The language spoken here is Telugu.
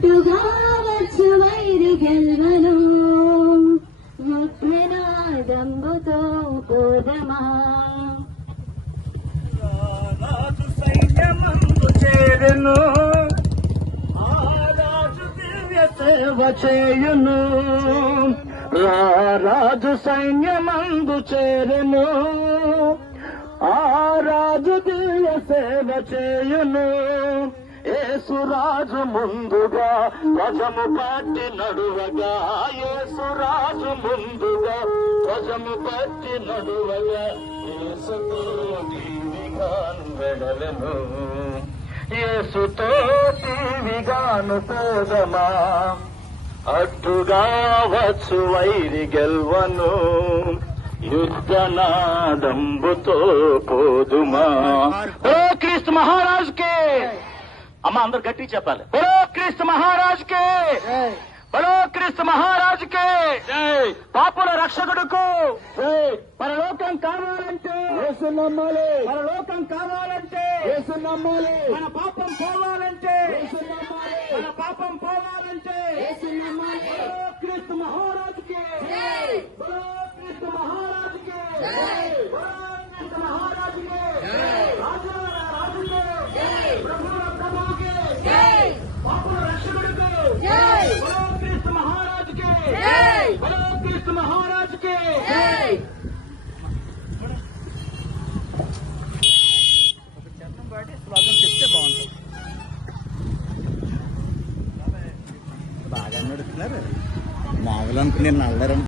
అట్టుగా వచ్చు వైరి గెల్వను ముఖ్యనాదంబుతో పోదమా రాజు సైన్యమందు చేరెను ఆ రాజు దివ్య సేవ చేయును రాజు సైన్యమందు చేరెను ఆ రాజు దివ్య సేవ చేయును యేసురాజు ముందుగా ధ్వజము పట్టి నడువగా యేసురాజు ముందుగా ధ్వజము పట్టి నడువగా యేసుతో దీవిగాను వెడలను యేసుతో దీవిగాను పోదమా అడ్డుగా వచ్చు వైరి గెల్వను యుద్ధనాదంబుతో పోదుమా ఓ క్రీస్తు మహారాజ్ కే అమ్మ అందరు గట్టి చెప్పాలి బలో క్రీస్తు మహారాజ్ కే బలో క్రీస్తు మహారాజ్ కే పాపుల రక్షకుడుకు పరలోకం కావాలంటే యేసు నమ్మాలి పరలోకం కావాలంటే యేసు నమ్మాలి మన పాపం పోవాలంటే యేసు నమ్మాలి మన పాపం పోవాలంటే యేసు నమ్మాలి బలో క్రీస్తు మహారాజ్ కే బలో క్రీస్తు మహారాజ్ కే బలో క్రీస్తు మహారాజ్ కే రాజుల రాజుకే ప్రభుల ప్రభుకే పాపుల రక్షకుడుకు బలో క్రీస్తు మహారాజ్ కే బలో క్రీస్తు మహారాజ్ కే చెప్తే బాగుంటుంది బాగా నడుస్తున్నారు మామూలు అనుకుని నేను నల్లరు